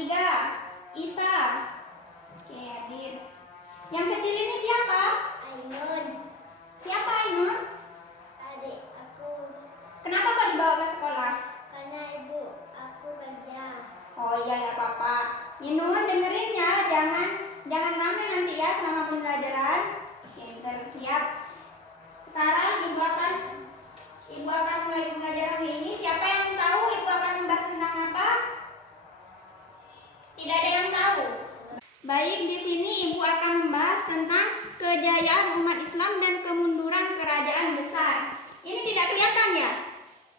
ketiga, Isa. Oke, hadir. Yang kecil ini siapa? Ainun. Siapa Ainun? Adik aku. Kenapa kok dibawa ke sekolah? Karena ibu aku kerja. Oh iya, nggak apa-apa. Ainun dengerin ya, jangan ramai nanti ya selama pembelajaran. Oke, siap. Sekarang ibu akan mulai pembelajaran hari ini. Siapa yang tahu ibu akan membahas tentang apa? Tidak ada yang tahu. Baik, di sini ibu akan membahas tentang kejayaan umat Islam dan kemunduran kerajaan besar. Ini tidak kelihatan ya?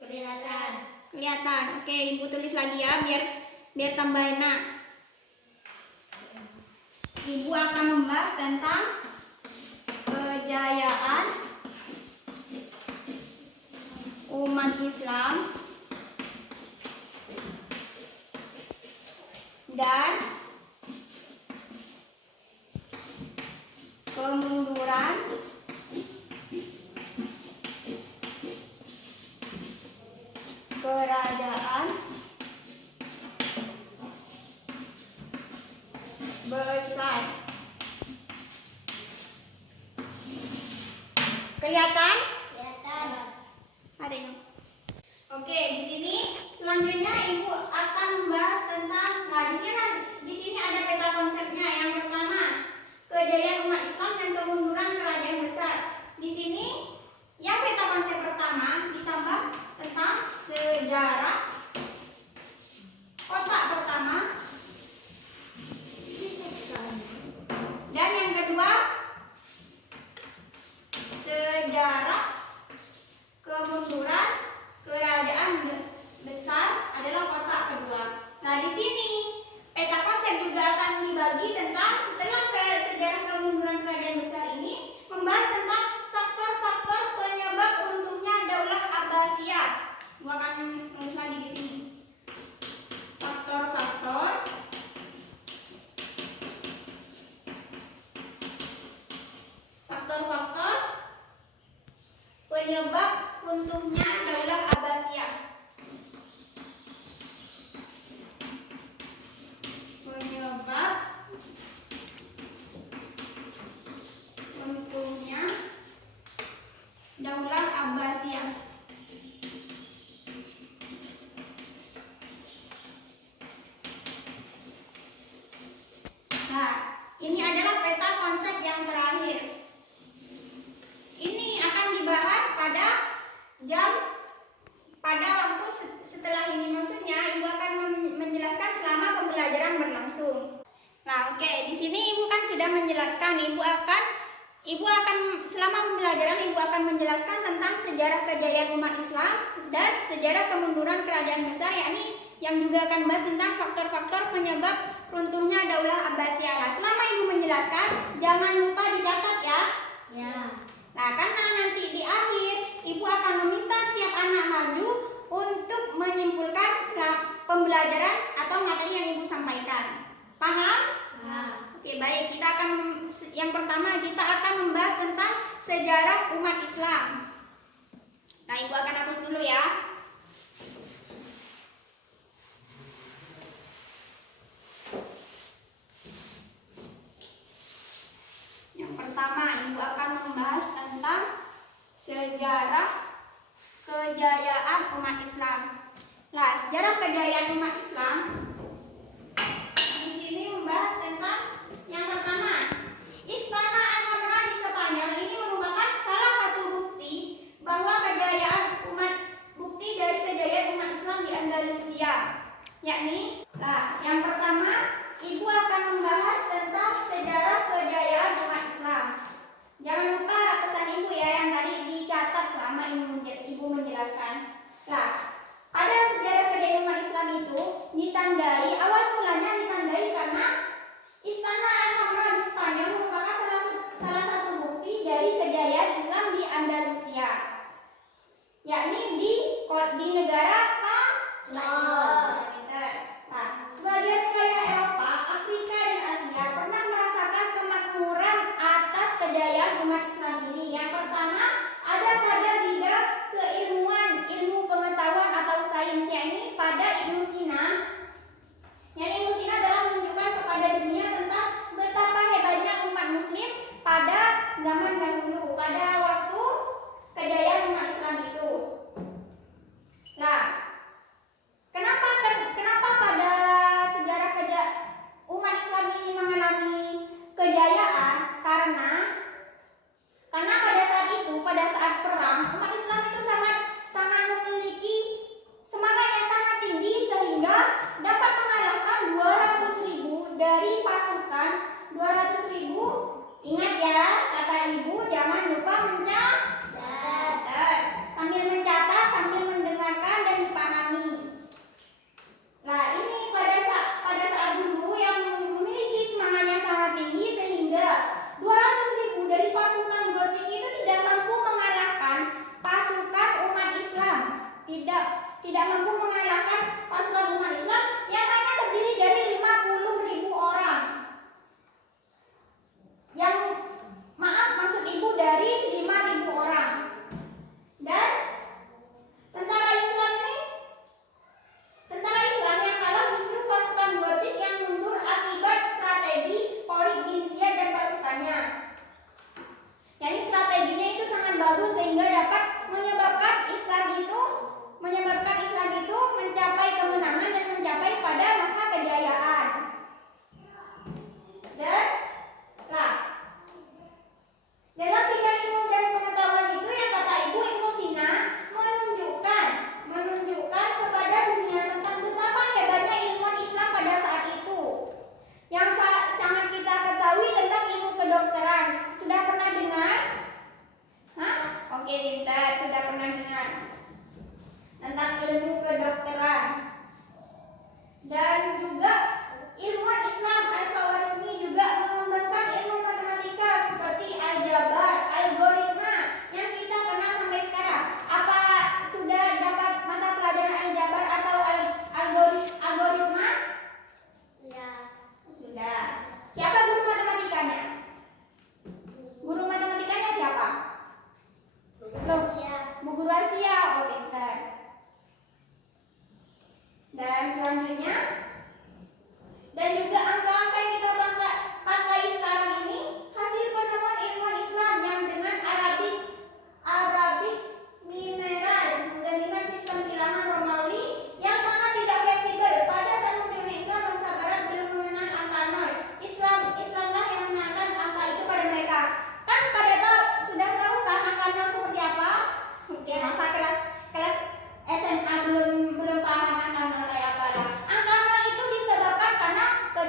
Kelihatan. Kelihatan. Oke, ibu tulis lagi ya biar tambah enak. Ibu akan membahas tentang kejayaan umat Islam dan kemunduran kerajaan besar. Kelihatan? Kelihatan. Ada yang. Oke, di sini selanjutnya ibu akan membahas tentang. Nah, di sini ada peta konsepnya. Yang pertama, kejayaan umat Islam dan kemunduran kerajaan besar. Di sini yang peta konsep pertama ditambah tentang sejarah kotak pertama. Dan yang kedua, sejarah kemunduran kerajaan besar adalah kotak kedua. Nah, di sini peta konsep juga akan dibagi tentang setelah sejarah kemunduran kerajaan besar ini membahas tentang faktor-faktor penyebab runtuhnya Daulah Abbasiyah. Gua akan nulis lagi di sini. Faktor-faktor penyebab runtuhnya Daulah Abbasiyah. Penyebab runtuhnya Daulah Abbasiyah. Nah, ini adalah peta konsep yang terakhir. Ini akan dibahas pada waktu setelah ini, maksudnya ibu akan menjelaskan selama pembelajaran berlangsung. Nah, oke, di sini ibu kan sudah menjelaskan, ibu akan selama pembelajaran ibu akan menjelaskan tentang sejarah kejayaan umat Islam dan sejarah kemunduran kerajaan besar, yakni yang juga akan bahas tentang faktor-faktor penyebab runtuhnya Daulah Abbasiyah. Nah, selama ibu menjelaskan jangan lupa dicatat ya. Ya. Nah, karena nanti di akhir ibu akan meminta setiap anak maju untuk menyimpulkan pembelajaran atau materi yang ibu sampaikan. Paham? Ya. Oke, baik. Yang pertama kita akan membahas tentang sejarah umat Islam. Nah, ibu akan hapus dulu ya. Yang pertama, ibu akan membahas tentang sejarah kejayaan umat Islam. Nah, sejarah kejayaan umat Islam di sini membahas tentang yang pertama, Istana Alhambra di Spanyol ini merupakan salah satu bukti dari kejayaan umat Islam di Andalusia. Yakni, yang pertama, ibu akan membahas tentang sejarah kejayaan umat Islam. Jangan lupa pesan ibu ya yang tadi dicatat selama ibu menjelaskan. Nah, pada sejarah kejayaan umat Islam itu ditandai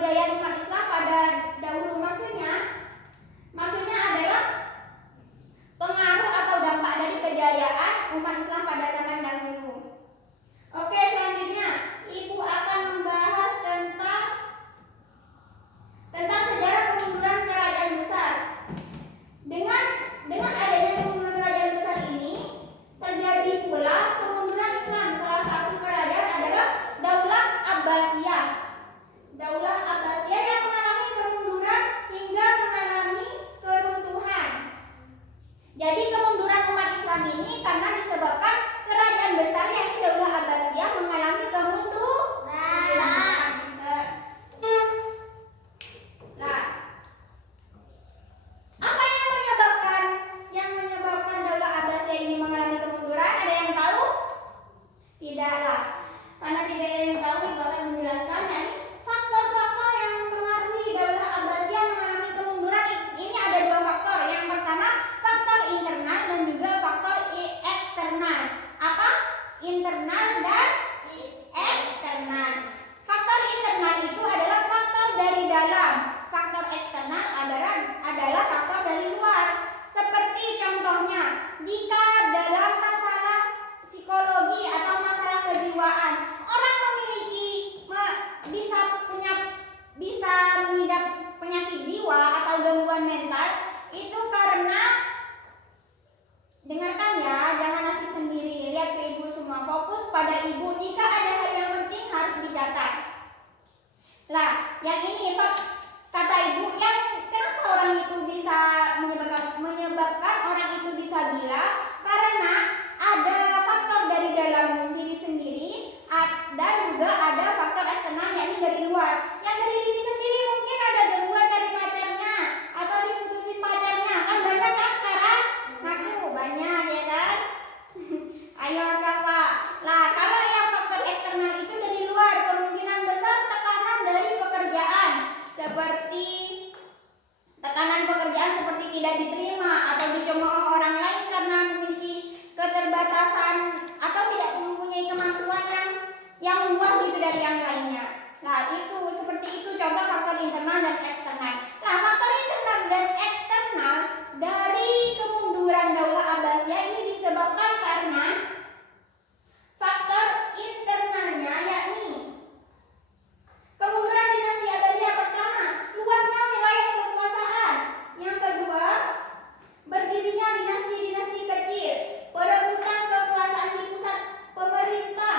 kejayaan umat Islam pada dahulu. Maksudnya adalah pengaruh atau dampak dari kejayaan umat Islam pada zaman dahulu. Oke, selanjutnya Ibu akan membahas tentang sejarah kemunduran kerajaan besar. Dengan adanya kemunduran kerajaan besar ini, terjadi pula kemunduran Islam. Salah satu kerajaan adalah Daulah Abbasiyah. Daulah Abbasiyah yang mengalami kemunduran hingga mengalami keruntuhan. Jadi kemunduran umat Islam ini karena disebabkan kerajaan besar yaitu Daulah Abbasiyah mengalami kemunduran. Nah, apa yang menyebabkan Daulah Abbasiyah ini mengalami kemunduran? Ada yang tahu? Tidaklah. Karena tidak ada yang tahu, Ibu akan menjelaskan yakni faktor-faktor yang mempengaruhi Daulah Abbasiyah mengalami kemunduran. Ini ada dua faktor. Yang pertama, faktor internal dan juga faktor eksternal. Apa? Internal dan eksternal. Faktor internal itu adalah faktor dari dalam. Faktor eksternal adalah faktor dari luar. Seperti contohnya, jika dalam masalah psikologi atau masalah kejiwaan, orang bisa mengidap penyakit jiwa atau gangguan mental, itu karena, dengarkan ya, jangan asik sendiri, lihat ke Ibu semua, fokus pada Ibu. Jika ada hal yang penting harus dicatat. Lah, yang ini kata Ibu, yang kenapa orang itu bisa menyebabkan orang itu bisa gila? Karena ada faktor dari dalam diri sendiri dan juga ada faktor eksternal yakni dari luar. Yang dari diri sendiri mungkin ada gangguan dari pacarnya atau diputusin pacarnya, kan banyak kan sekarang? Ngaku banyak ya kan? Ayo siapa? Lah, kalau yang faktor eksternal itu dari luar, kemungkinan besar tekanan dari pekerjaan seperti tidak diterima atau dicemooh orang lain karena memiliki keterbatasan atau tidak mempunyai kemampuan yang luar gitu dari yang lainnya. Nah, itu seperti itu contoh faktor internal dan eksternal. Nah, faktor internal dan eksternal dari kemunduran Daulah Abbasiyah ini disebabkan karena faktor internalnya yakni kemunduran dinasti Abbasiyah. Pertama, luasnya wilayah kekuasaan. Yang kedua, berdirinya dinasti-dinasti kecil, perebutan kekuasaan di pusat pemerintah.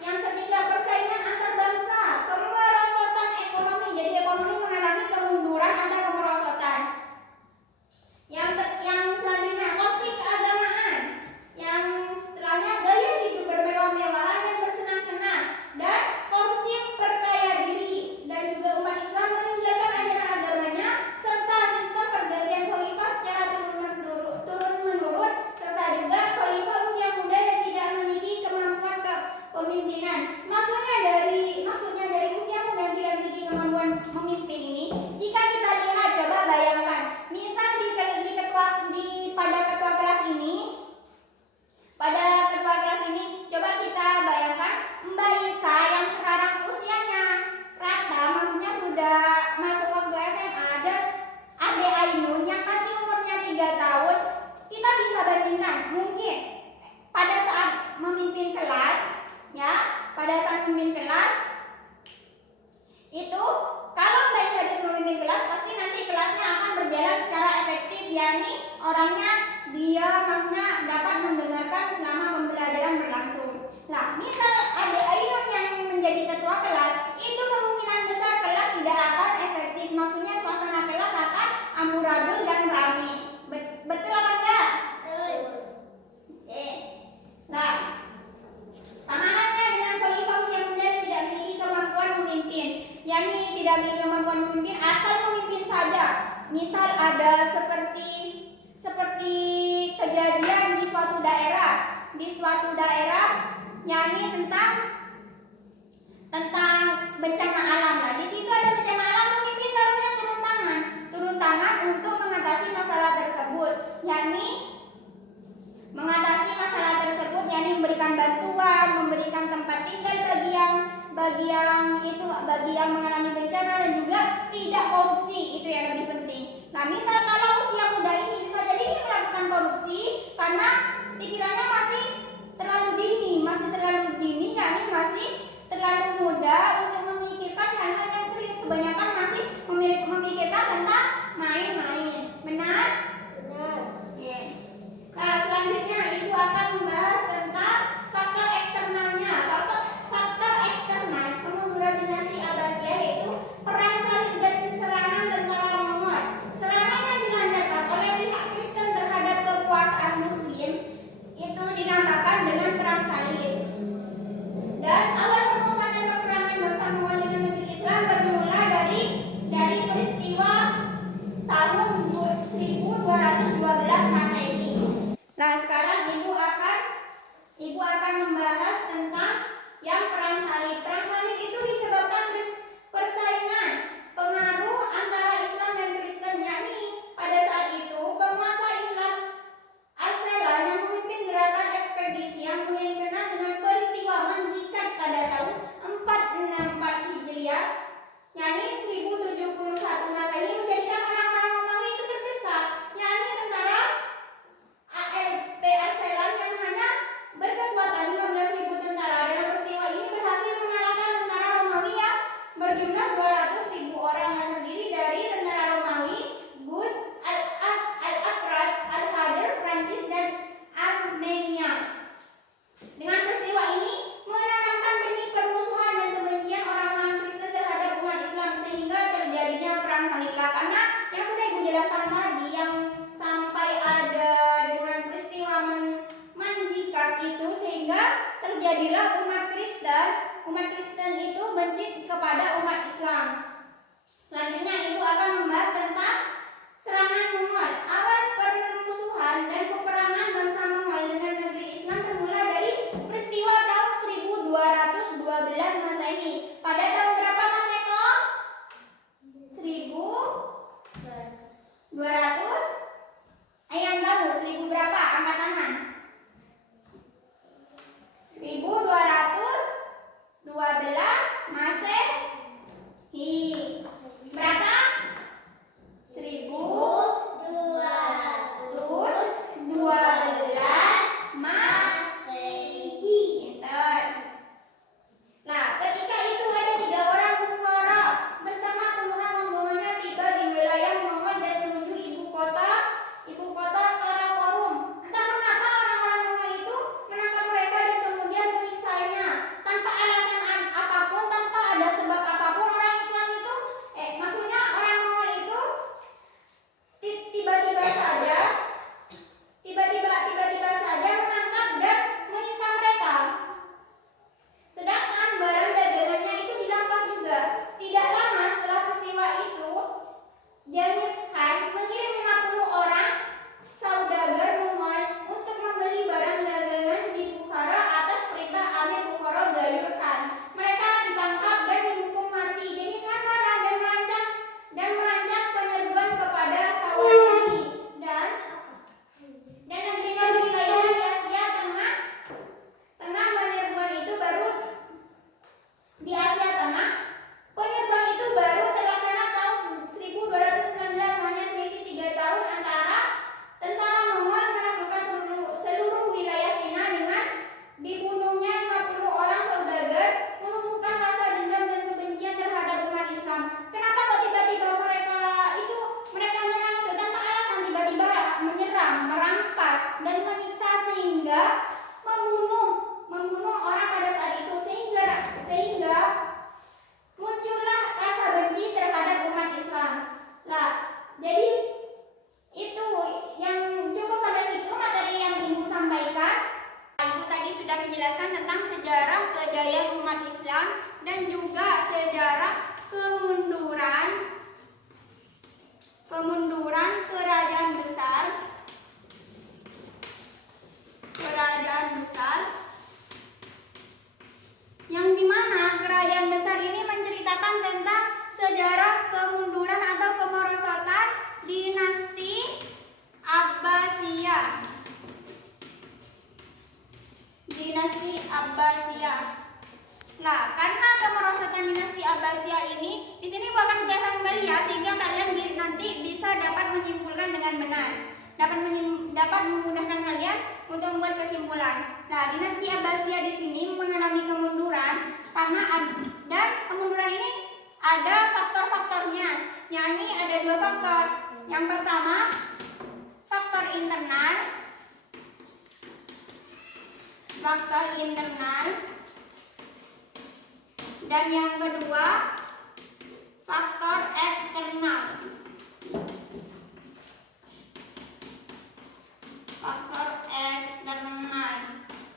Yang ketiga, persaingan antar bangsa, kemerosotan ekonomi. Jadi ekonomi mengalami kemunduran, ada kemerosotan. Yang selanjutnya, konflik keagamaan. Yang setelahnya, gaya hidup bermewah-mewahan dan bersenang-senang, dan korupsi perkaya diri. Dan juga umat Islam meninggalkan ajaran agamanya serta sistem pergantian khalifah secara turun-menurun, serta juga khalifah usia muda yang tidak memiliki kemampuan kepemimpinan. Maksudnya dari usia muda yang tidak memiliki kemampuan memimpin ini, jika kita lihat, coba bayangkan, misal pada ketua kelas ini, coba kita bayangkan Mbak Isa yang sekarang usianya rata, maksudnya sudah masuk waktu SMA, dan Ade Ainun yang masih umurnya 3 tahun. Kita bisa bandingkan, mungkin pada saat memimpin kelas, itu kalau Mbak Isa disuruh memimpin kelas, pasti nanti kelasnya akan berjalan secara efektif, yakni orangnya maksudnya dapat mendengarkan selama pembelajaran berlangsung. Nah, misal ada Ainun yang menjadi ketua kelas, itu kemungkinan besar kelas tidak akan efektif, maksudnya suasana kelas akan amburadul dan ramai. Betul apa enggak? Betul. Nah, sama halnya dengan khalifah usia muda yang tidak memiliki kemampuan memimpin, yakni tidak memiliki kemampuan memimpin, asal memimpin saja. Misal ada seperti kejadian di suatu daerah, yakni tentang bencana alam. Nah, di situ ada bencana alam, pemimpin seharusnya turun tangan untuk mengatasi masalah tersebut, yakni memberikan bantuan, memberikan tempat tinggal bagi yang mengalami bencana, dan Nah, misal kalau usia muda ini bisa jadi dia melakukan korupsi karena pikirannya masih terlalu dini, yakni masih terlalu muda untuk memikirkan hal-hal yang serius. Kebanyakan masih memikirkan tentang main-main. Benar? Benar. Oke. Nah, selanjutnya Ibu akan membahas tentang faktor eksternalnya. Faktor eksternal kemunduran dinasti Abbasiyah yaitu perang salib dan serangan tentara Mongol. Serangan yang dilancarkan oleh pihak Kristen terhadap kekuasaan Muslim itu dinamakan dengan perang salib. Dan awal permusuhan dan peperangan bangsa Mongol dengan negeri Islam bermula dari peristiwa tahun 1212 Masehi. Nah, sekarang Ibu akan membahas tentang yang perang salib. Perang salib itu disebabkan persaingan pengaruh antara Islam dan Kristen, yakni pada saat itu penguasa Islam Arselan yang memimpin gerakan ekspedisi yang kemudian dikenal dengan peristiwa Manjikat pada tahun 464 Hijriah, yakni 1071 Masehi, menjadikan orang-orang Romawi itu terdesak, yakni tentara ALP Arselan yang hanya berkekuatan 15.000 tentara. Dalam peristiwa ini berhasil mengalahkan tentara Romawi yang berjumlah 200.000 orang yang terdiri dari tentara Romawi, Gus, Al-Akrad, Al-Hadr, Prancis, dan Armenia. Dengan peristiwa ini menanamkan benih permusuhan dan kebencian orang-orang Kristen terhadap umat Islam sehingga terjadinya perang salib. Karena yang sudah Ibu jelaskan tadi, yang sampai ada dengan peristiwa Manjikat itu sehingga terjadilah umat Kristen itu benci kepada umat Islam. Selanjutnya Ibu akan membahas tentang serangan Mongol. Awal permusuhan dan peperangan bangsa Mongol dengan negeri Islam bermula dari peristiwa tahun 1212 Masehi. Pada tahun berapa Mas Eko? 1200? Yang tahu 1000 berapa? Angkat tangan. 1212 Masehi. Berapa? 1212 Masehi. Pintar. Nah, ketika itu ada 3 orang Bukhara bersama puluhan rombongannya tiba di wilayah Mongol dan menuju ibu kota Karakorum. Entah mengapa orang-orang Mongol itu menangkap mereka dan kemudian menyiksanya tanpa alasan apapun, tanpa ada sebab apapun. Orang Islam itu, maksudnya orang Mongol itu tiba-tiba saja menangkap dan menyiksa mereka. Sedangkan barang dagangannya itu dirampas juga. Tidak lama setelah peristiwa itu, Genghis Khan mengirim 50 orang saudagar Mongol untuk membeli barang dagangan di Bukhara atas perintah Amir Bukhara Gayur Khan. Mereka ditangkap dan dihukum mati. Genghis Khan marah dan merancang penyerbuan kepada Khawazmi dan negeri-negeri lainnya di Asia Tengah. Penyerbuan itu baru terlaksana tahun 1219, hanya selisih 3 tahun antara tentara Mongol menaklukkan seluruh wilayah Cina dengan dibunuhnya 50 orang saudagar, menumbuhkan rasa dendam dan kebencian terhadap umat Islam. Kenapa kok tiba-tiba mereka menyerang itu tanpa alasan, tiba-tiba menyerang, merampas dan menyiksa sehingga membunuh orang pada saat itu sehingga muncullah rasa benci terhadap umat Islam. Nah, jadi itu yang cukup sampai situ materi yang Ibu sampaikan. Ibu tadi sudah menjelaskan tentang sejarah kejayaan umat Islam dan juga sejarah kemunduran kerajaan besar yang dimana kerajaan besar ini menceritakan tentang sejarah kemunduran atau kemerosotan dinasti Abbasiyah. Nah, karena kemerosotan dinasti Abbasiyah ini, di sini Ibu akan menjelaskan kembali ya, sehingga kalian nanti bisa dapat benar. Dapat memudahkan kalian untuk membuat kesimpulan. Nah, dinasti Abbasiyah di sini mengalami kemunduran karena kemunduran ini ada faktor-faktornya. Yakni ada dua faktor. Yang pertama, faktor internal. Dan yang kedua, faktor eksternal.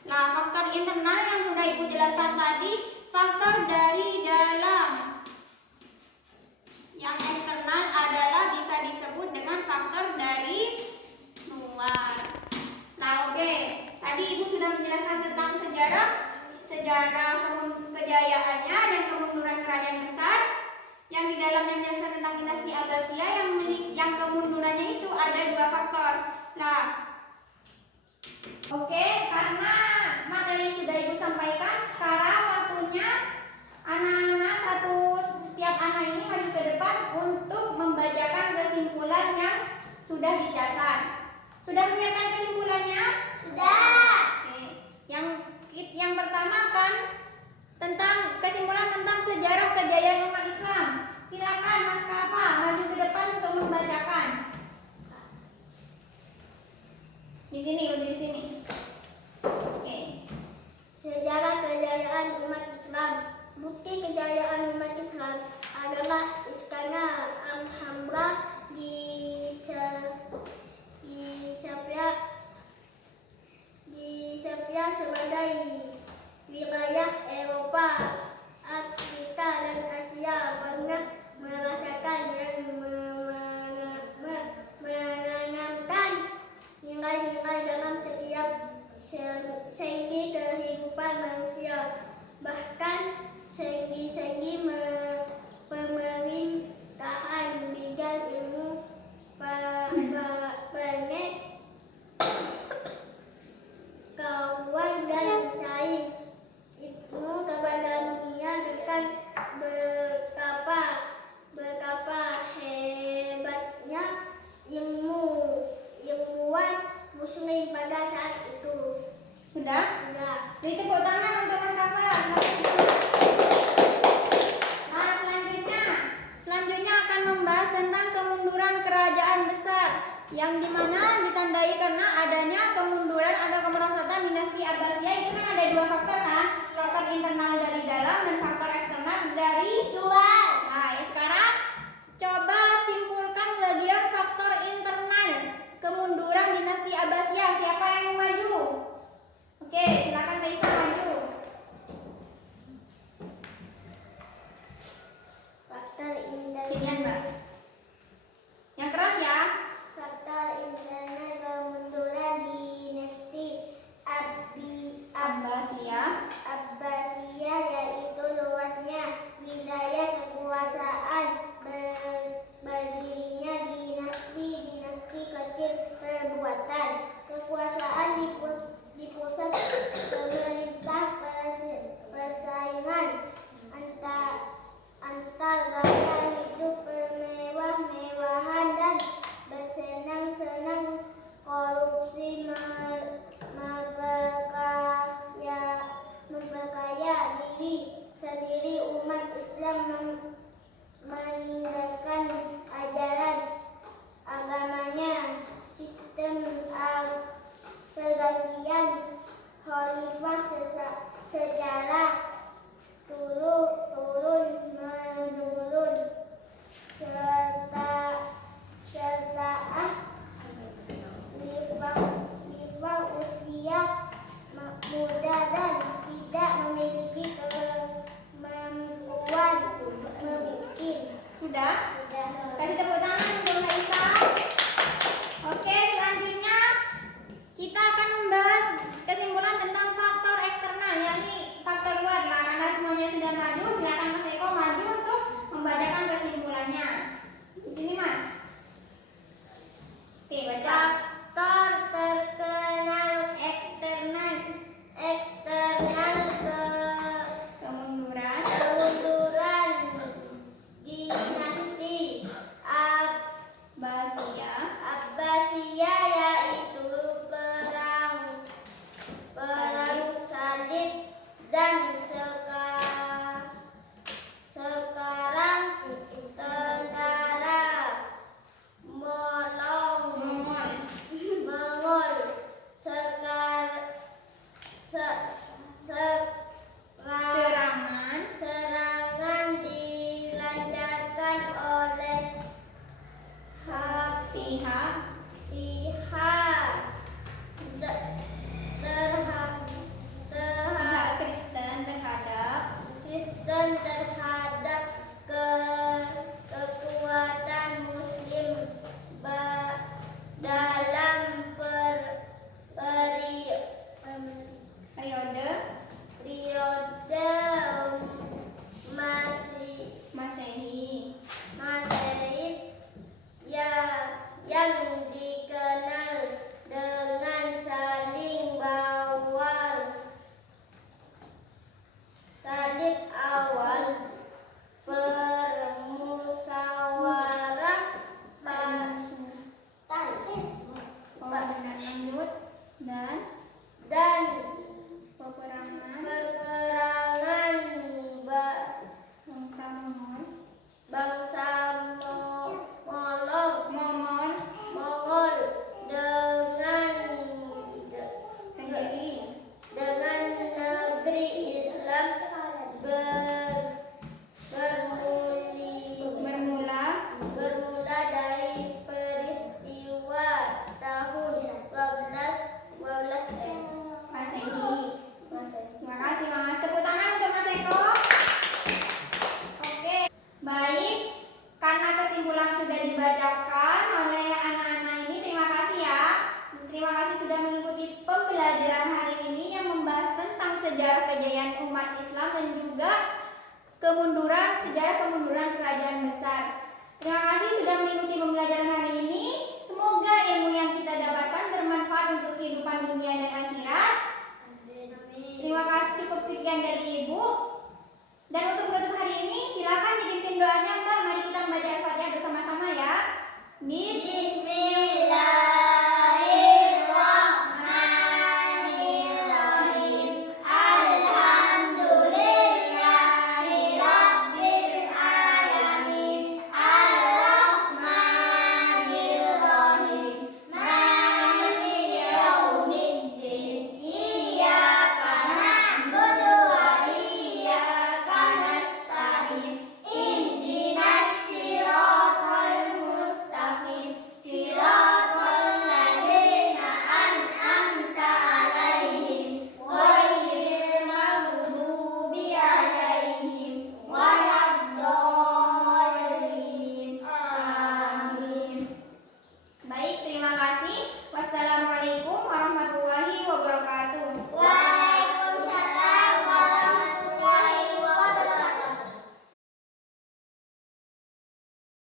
Nah, faktor internal yang sudah Ibu jelaskan tadi, faktor dari dalam. Yang eksternal adalah bisa disebut dengan faktor dari luar. Nah, oke. Tadi Ibu sudah menjelaskan tentang sejarah kejayaannya dan kemunduran kerajaan besar. Yang di dalamnya menjelaskan tentang dinasti Abbasiyah yang kemundurannya itu ada dua faktor. Nah, oke, karena materi sudah Ibu sampaikan, sekarang waktunya anak-anak setiap anak ini maju ke depan untuk membacakan kesimpulan yang sudah dicatat. Sudah menyiapkan kesimpulannya? Sudah. Oke. Yang pertama kan kesimpulan tentang sejarah kejayaan umat Islam. Silakan Mas Kafa maju ke depan untuk membacakan. Di sini. Oke. Sejarah kejayaan umat Islam. Bukti kejayaan umat Islam adalah Istana Alhambra di Serbia sebagai wilayah Eropa, Afrika dan Asia pernah merasakan dan menanamkan nilai-nilai dalam setiap sendi kehidupan manusia. Bahkan sendi-sendi pemerintahan bidang ilmu planet, kawan dan sains. Ilmu kepada dunia tentang betapa hebatnya ilmuwan Muslim pada saat itu. Sudah? Sudah. Beri tepuk tangan untuk Mas Kafa. Nah, selanjutnya akan membahas tentang kemunduran kerajaan besar, yang dimana ditandai karena adanya kemunduran atau kemerosotan dinasti Abbasiyah. Itu kan ada dua faktor kan, faktor internal dari dalam dan faktor eksternal dari luar. Nah, sekarang coba simpulkan bagian faktor internal kemunduran dinasti Abbasiyah. Siapa yang mau maju? Oke, silakan Faisal maju. Faktor internal. Sinian, Mbak. Yang keras ya. Faktor internal kemunduran dinasti Abbasiyah yaitu luasnya wilayah kekuasaan, berdirinya dinasti kecil perbuatan, kekuasaan di pusat pemerintah, persaingan antar gaya hidup bermewah-mewahan dan bersenang-senang, korupsi, memperkaya diri sendiri. Umat Islam meninggalkan ajaran agamanya, sistem pergantian khalifah secara turun-menurun, serta khalifah usia muda dan tidak memiliki kemampuan memimpin. Sudah? Kasih tepuk tangan untuk Faisal. Oke, selanjutnya kita akan membahas kesimpulan tentang faktor eksternal, yakni faktor luar. Nah, karena semuanya sudah maju, silakan Mas Eko maju untuk membacakan kesimpulannya. Di sini, Mas. Oke, baca. Faktor terkenal Eksternal kemunduran dinasti Abbasiyah pihak terhadap Kristen terhadap Kristen terhadap kekuatan Muslim dalam periode periode Masehi Masehi yang dikenal dengan salib awal permusyawarah oh benar lanjut dan peperangan peperangan bangsa Mongol bangsa Mongol dengan negeri Islam bermula dari peristiwa tahun 12 Masehi. Terima kasih Mas. Tepuk tangan untuk Mas Eko. Oke, baik. Karena kesimpulan sudah dibacakan oleh anak-anak ini, terima kasih ya. Terima kasih sudah mengikuti pembelajaran hari ini yang membahas tentang sejarah kejayaan umat Islam dan juga sejarah kemunduran kerajaan besar. Terima kasih sudah mengikuti pembelajaran hari ini. Semoga ilmu yang kita dapatkan bermanfaat untuk kehidupan dunia dan akhirat. Terima kasih, cukup sekian dari Ibu. Dan untuk menutup hari ini, silakan dipimpin doanya